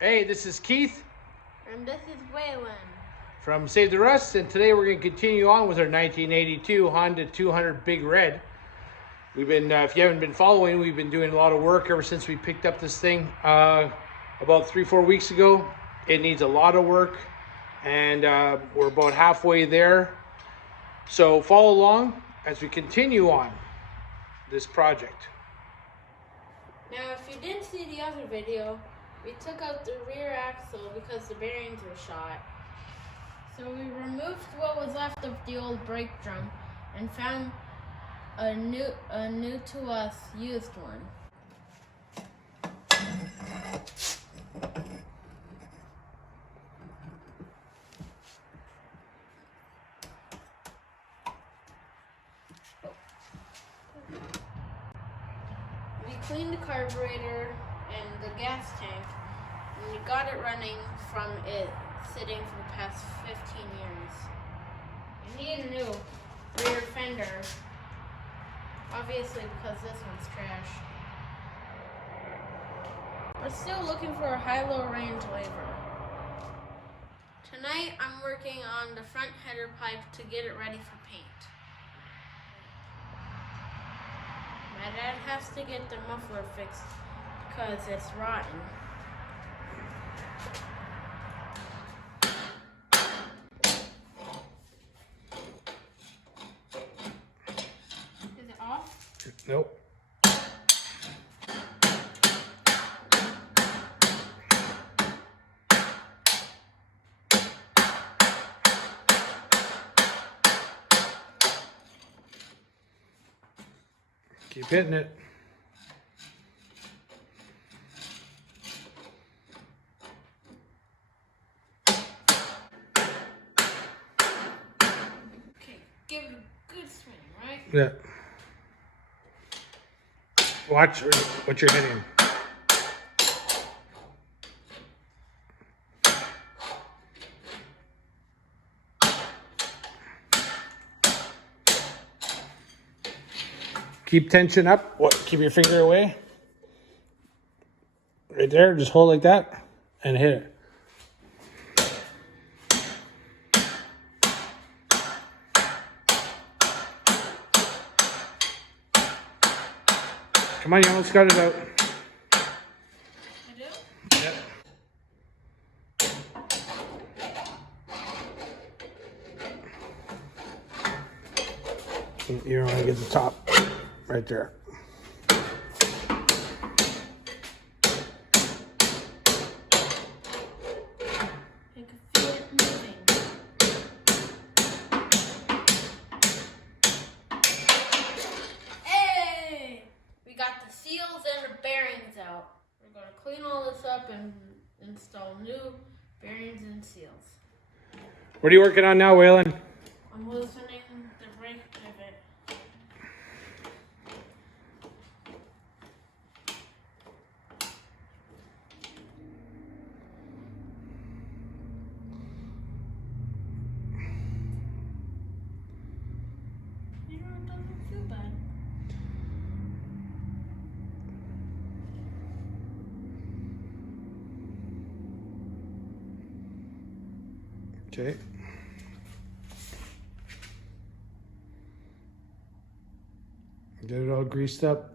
Hey, this is Keith And this is Waylon. from Save the Rust, and today we're going to continue on with our 1982 Honda 200 Big Red. We've been, if you haven't been following, we've been doing a lot of work ever since we picked up this thing about 3-4 weeks ago. It needs a lot of work, and we're about halfway there. So follow along as we continue on this project. Now, if you didn't see the other video, we took out the rear axle because the bearings were shot. So we removed what was left of the old brake drum and found a new to us used one. We cleaned the carburetor and the gas tank, and we got it running from it sitting for the past 15 years. We need a new rear fender, obviously because this one's trash. We're still looking for a high-low range lever. Tonight I'm working on the front header pipe to get it ready for paint. My dad has to get the muffler fixed because it's rotten. Is it off? Nope. Keep hitting it. Okay, give it a good swing, right? Yeah. Watch what you're hitting. Keep tension up. Keep your finger away. Right there. Just hold like that and hit it. Come on, you almost got it out. I do? Yep. You want to get the top right there. I can feel it moving. Hey! We got the seals and the bearings out. We're going to clean all this up and install new bearings and seals. What are you working on now, Waylon? I'm loosening the brake pivot. You know, it doesn't feel bad. Okay. Get it all greased up.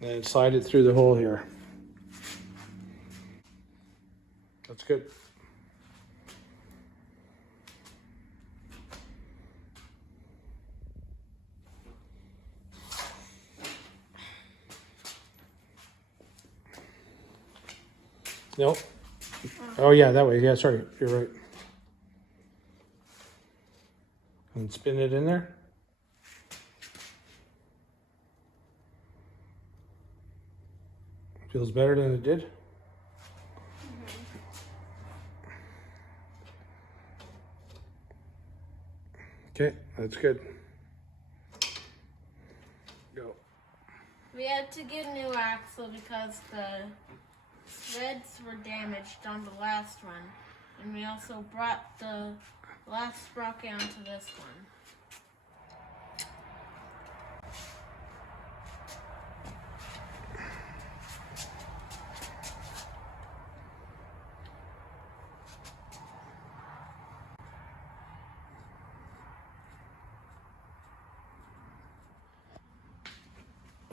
And slide it through the hole here. That's good. Nope. Oh yeah, that way. Yeah, sorry. You're right. And spin it in there. Feels better than it did. Okay, that's good. Go. We had to get a new axle because the threads were damaged on the last one. And we also brought the last sprocket onto this one.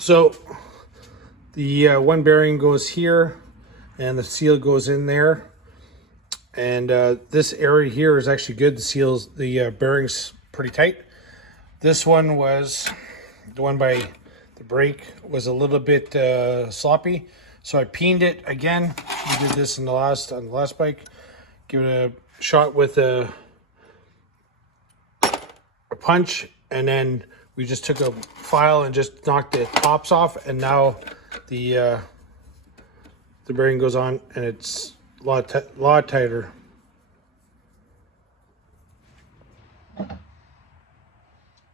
So the one bearing goes here and the seal goes in there. And this area here is actually good. The bearing's pretty tight. This one was, the one by the brake was a little bit sloppy. So I peened it again. We did this on the last bike. Give it a shot with a punch, and then we just took a file and just knocked the tops off, and now the bearing goes on and it's a lot tighter.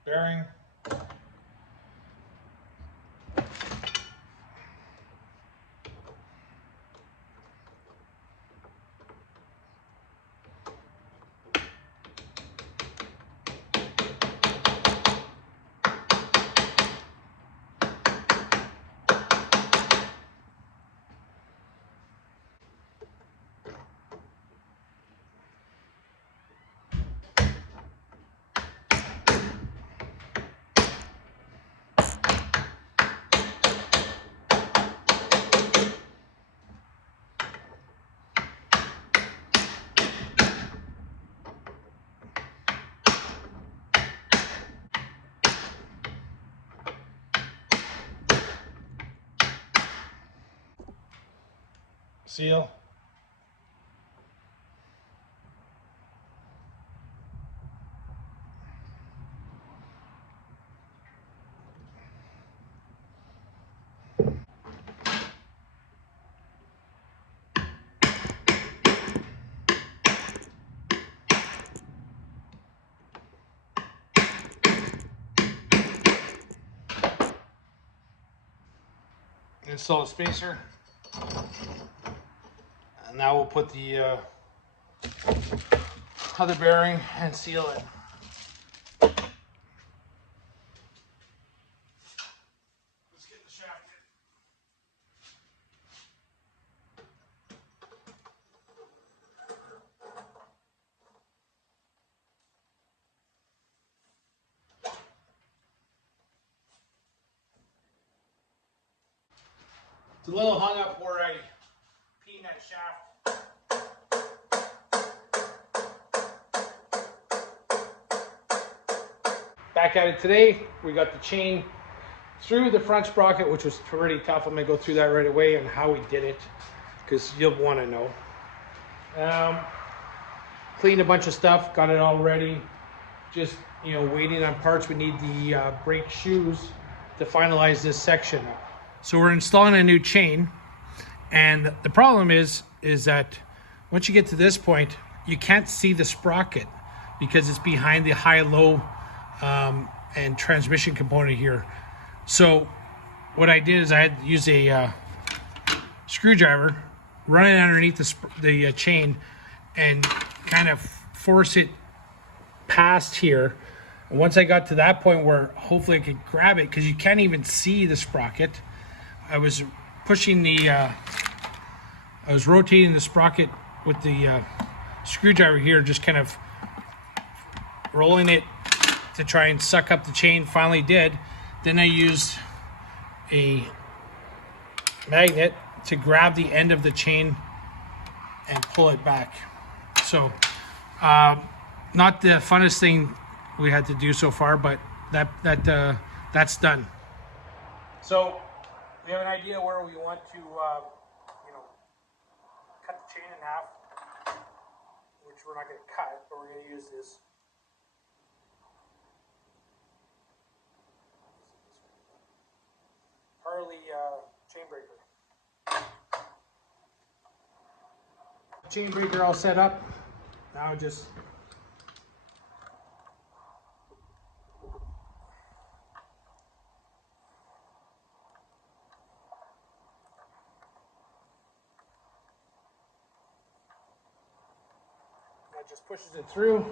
Bearing. Seal. Install a spacer. And now we'll put the other bearing and seal it. Let's get the shaft in. It's a little hung up where I peen that shaft. Back at it today. We got the chain through the front sprocket, which was pretty tough. I'm gonna go through that right away and how we did it, because you'll want to know. Cleaned a bunch of stuff, got it all ready. Just, you know, waiting on parts. We need the brake shoes to finalize this section. So we're installing a new chain, and the problem is that once you get to this point, you can't see the sprocket because it's behind the high-low and transmission component here. So what I did is I had to use a screwdriver, run it underneath the chain, and kind of force it past here. And once I got to that point where hopefully I could grab it, because you can't even see the sprocket, I was pushing I was rotating the sprocket with the screwdriver here, just kind of rolling it to try and suck up the chain. Finally did. Then I used a magnet to grab the end of the chain and pull it back. So not the funnest thing we had to do so far, but that's done. So we have an idea where we want to cut the chain in half, which we're not going to cut, but we're going to use this Harley chain breaker. Chain breaker all set up. Now just pushes it through.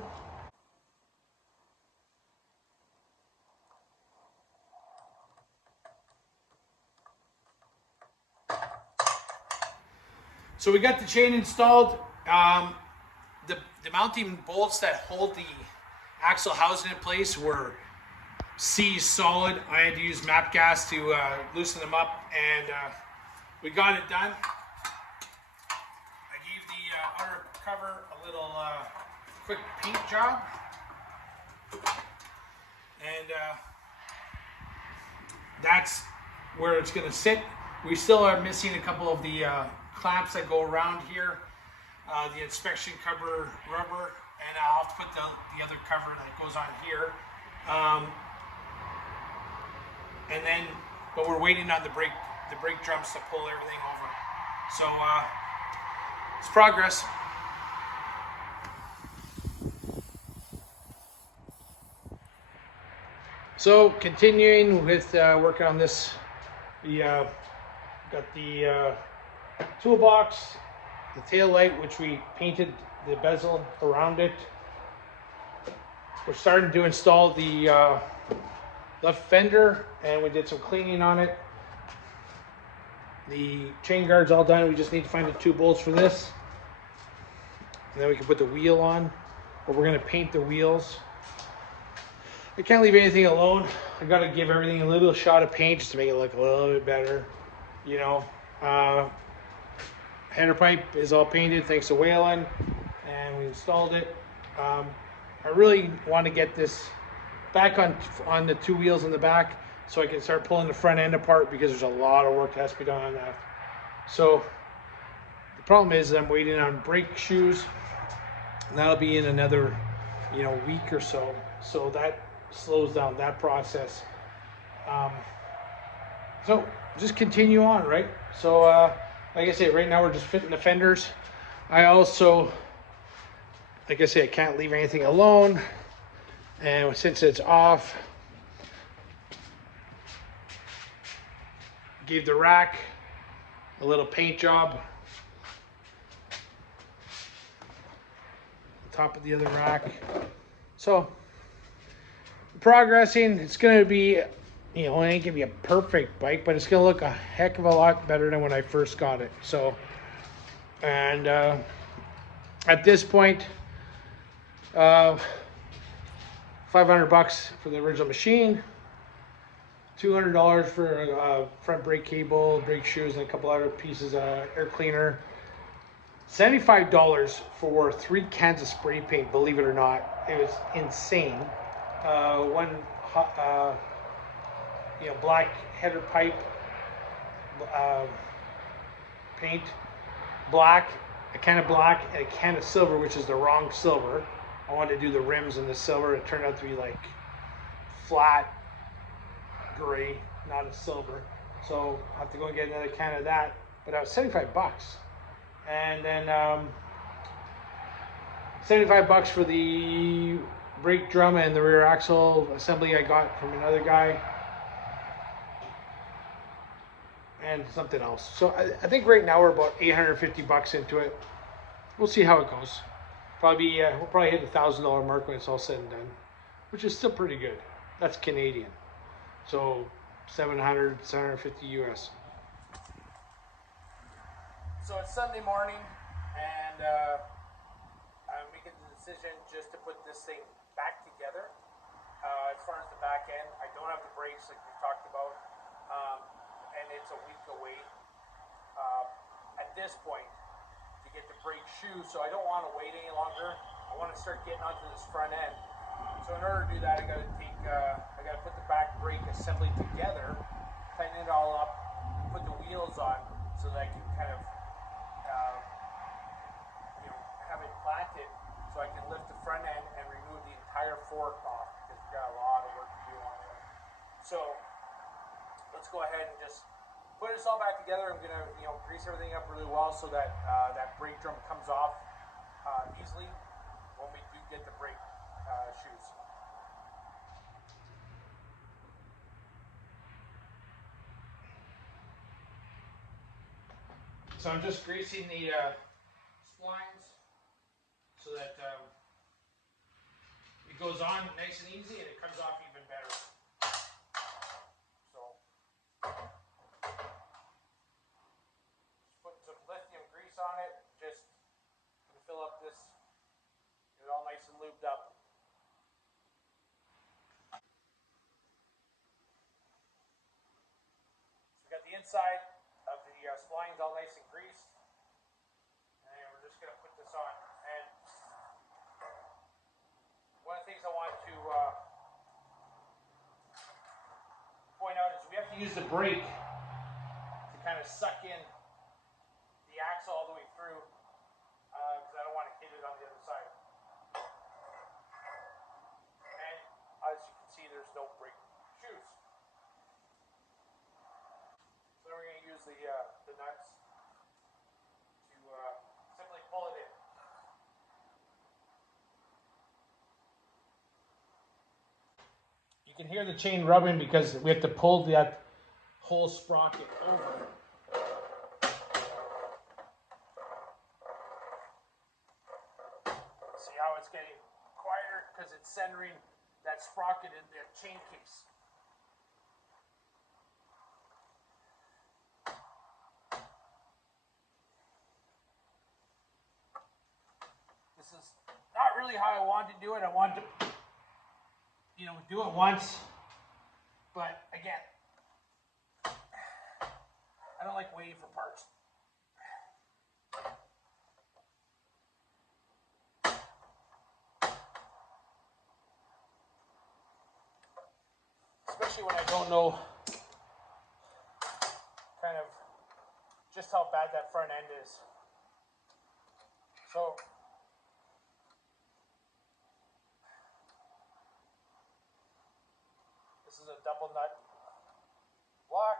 So we got the chain installed. The mounting bolts that hold the axle housing in place were seized solid. I had to use MAP gas to loosen them up, and we got it done. I gave the outer cover a little quick paint job, and that's where it's going to sit. We still are missing a couple of the clamps that go around here, the inspection cover rubber, and I'll have to put the other cover that goes on here. And then, but we're waiting on the brake drums to pull everything over. So it's progress. So continuing with working on this, we got the toolbox, the tail light, which we painted the bezel around it. We're starting to install the left fender, and we did some cleaning on it. The chain guard's all done. We just need to find the 2 bolts for this, and then we can put the wheel on. But we're going to paint the wheels. I can't leave anything alone. I got to give everything a little shot of paint just to make it look a little bit better, you know. Header pipe is all painted thanks to Waylon, and we installed it. I really want to get this back on the 2 wheels in the back so I can start pulling the front end apart, because there's a lot of work that has to be done on that. So the problem is I'm waiting on brake shoes, and that'll be in another week or so. So that slows down that process. So just continue on, right? So like I say, right now we're just fitting the fenders. I also, like I say, I can't leave anything alone, and since it's off, gave the rack a little paint job. The top of the other rack. So progressing. It's going to be, it ain't going to be a perfect bike, but it's going to look a heck of a lot better than when I first got it. So, and at this point, $500 for the original machine, $200 for a front brake cable, brake shoes, and a couple other pieces of air cleaner. $75 for 3 cans of spray paint. Believe it or not, it was insane. One black header pipe paint, black, a can of black, and a can of silver, which is the wrong silver. I wanted to do the rims in the silver. It turned out to be like flat gray, not a silver. So I have to go and get another can of that. But that was $75. And then $75 for the brake drum and the rear axle assembly I got from another guy, and something else. So I think right now we're about $850 into it. We'll see how it goes. We'll probably hit the $1,000 mark when it's all said and done, which is still pretty good. That's Canadian, so 750 US. So it's Sunday morning, and I'm making the decision just to put this thing back together. As far as the back end, I don't have the brakes like we talked about, and it's a week away at this point to get the brake shoes, so I don't want to wait any longer. I want to start getting onto this front end. So in order to do that, I got to put the back brake assembly together, tighten it all up, put the wheels on so that I can kind of have it planted, so I can lift the front end and remove the entire fork off, because we've got a lot of work to do on it. So let's go ahead and just put this all back together. I'm gonna grease everything up really well so that that brake drum comes off easily when we do get the brake shoes. So I'm just greasing the splines so that it goes on nice and easy, and it comes off even better. So just putting some lithium grease on it, just to fill up this, get it all nice and lubed up. inside of the splines all nice and greased. And we're just going to put this on. And one of the things I want to point out is we have to use the brake to kind of suck in the axle all the way through, because I don't want to hit it on the other side. And as you can see, there's no brake shoes. So we're going to use the nuts to simply pull it in. You can hear the chain rubbing because we have to pull that whole sprocket over. See how it's getting quieter because it's centering that sprocket in the chain case. This is not really how I want to do it. I want to, do it once, but again, I don't like waiting for parts. Especially when I don't know kind of just how bad that front end is. So this is a double nut block.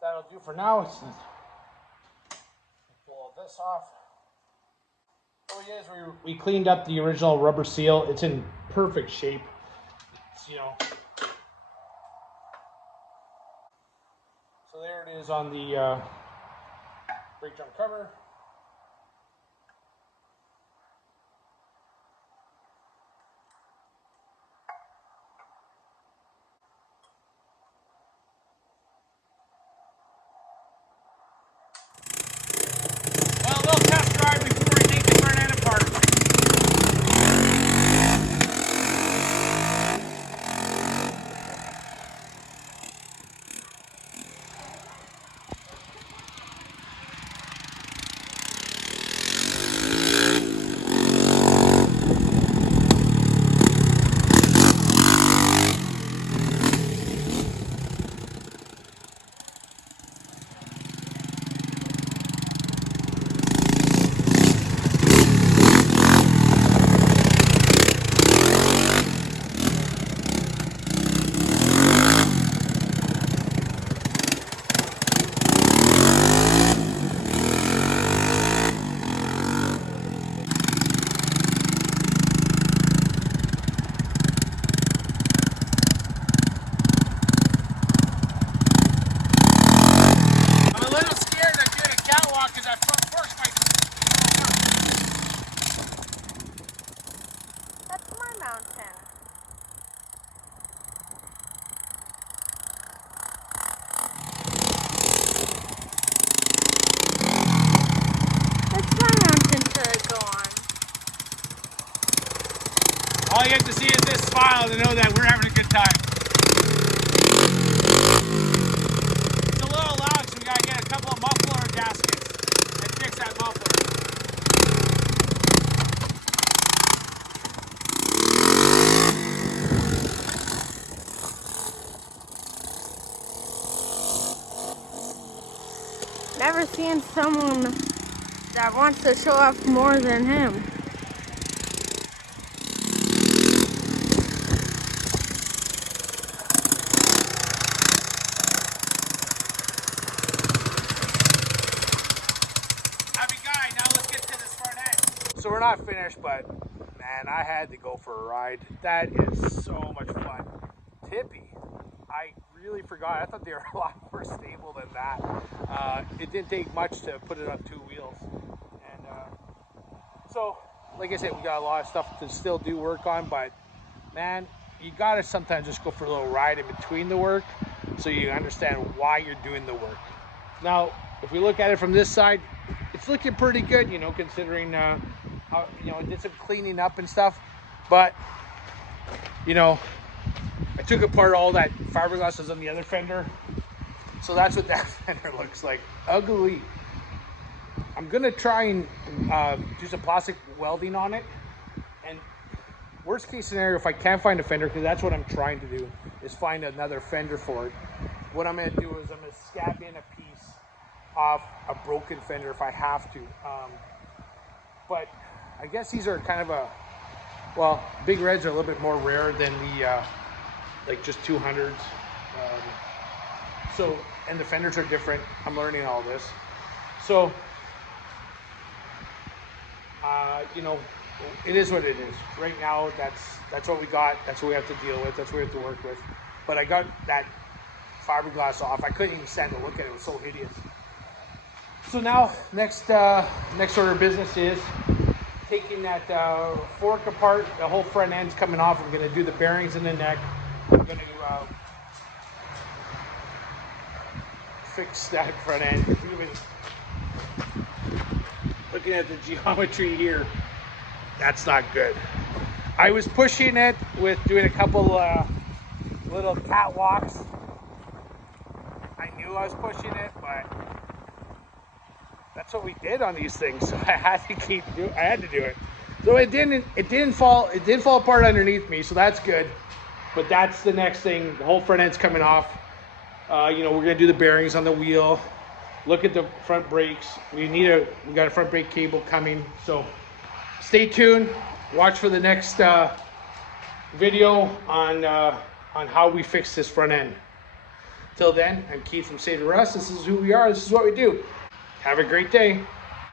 That'll do for now. Pull this off. So it is, we cleaned up the original rubber seal. It's in perfect shape. It's, so there it is on the brake drum cover. Well, a little test drive before we take the front end apart. All you have to see is this smile to know that we're having a good time. It's a little loud, so we gotta get a couple of muffler gaskets and fix that muffler. Never seen someone that wants to show off more than him. So we're not finished, but man, I had to go for a ride. That is so much fun. Tippy, I really forgot. I thought they were a lot more stable than that. It didn't take much to put it on two wheels. And so, like I said, we got a lot of stuff to still do work on, but man, you gotta sometimes just go for a little ride in between the work so you understand why you're doing the work. Now, if we look at it from this side, it's looking pretty good, you know, considering how, you know, I did some cleaning up and stuff. But, you know, I took apart all that fiberglass that's on the other fender. So that's what that fender looks like. Ugly. I'm gonna try and do some plastic welding on it. And worst case scenario, if I can't find a fender, because that's what I'm trying to do, is find another fender for it. What I'm gonna do is I'm gonna scab in a piece off a broken fender if I have to. But I guess these are kind of a, well, big reds are a little bit more rare than the like just 200s. So, and the fenders are different. I'm learning all this. So, you know, it is what it is. Right now, that's what we got. That's what we have to deal with. That's what we have to work with. But I got that fiberglass off. I couldn't even stand to look at it. It was so hideous. So now, next order of business is taking that fork apart. The whole front end's coming off. I'm going to do the bearings in the neck. I'm going to fix that front end. Even looking at the geometry here, that's not good. I was pushing it with doing a couple little catwalks. I knew I was pushing it, but that's what we did on these things. So I had to I had to do it. So it didn't fall apart underneath me, so that's good. But that's the next thing. The whole front end's coming off. You know, we're gonna do the bearings on the wheel. Look at the front brakes. We got a front brake cable coming. So stay tuned. Watch for the next video on how we fix this front end. Till then, I'm Keith from Say to Russ. This is who we are. This is what we do. Have a great day.